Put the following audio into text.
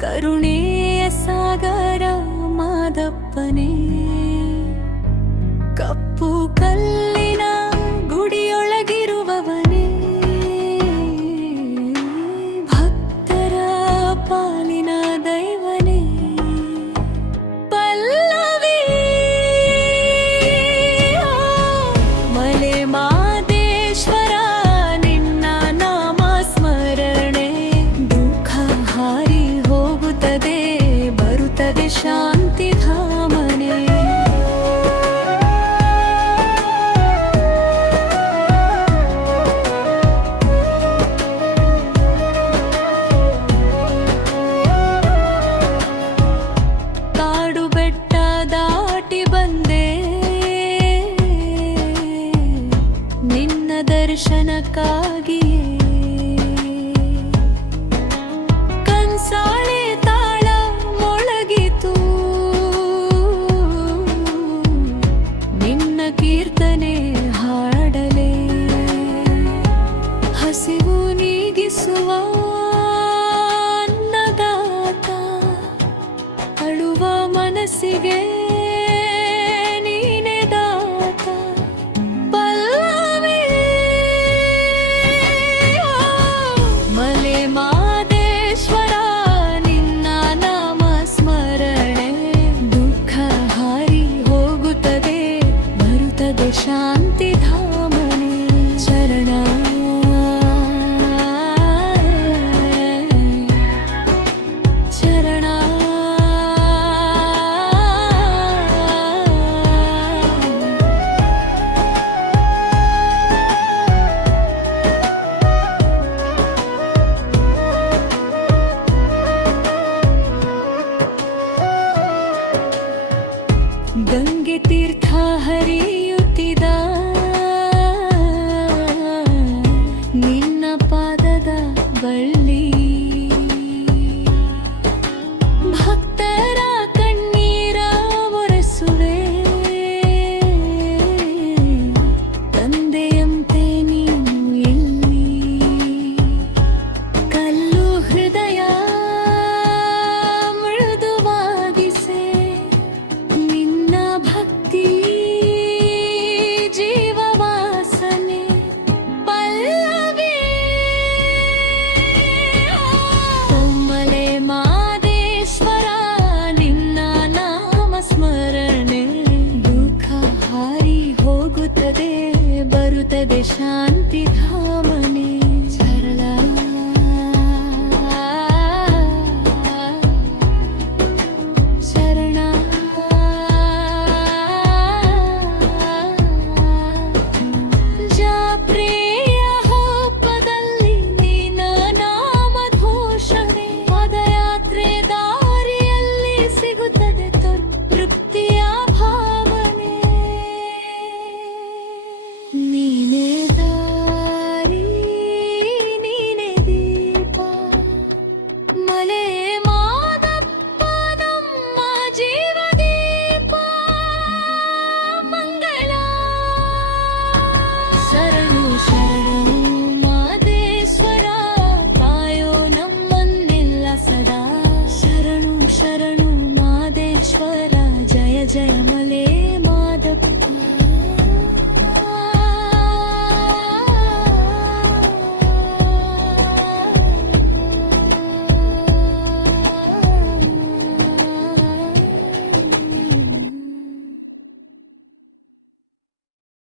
ಕರುಣೆಯ ಸಾಗರ ಮಾದಪ್ಪನೇ. ಕಪ್ಪು ಕಲ್ಲಿನ কার गङ्गीर्थाहरे शांति धामनी। Station.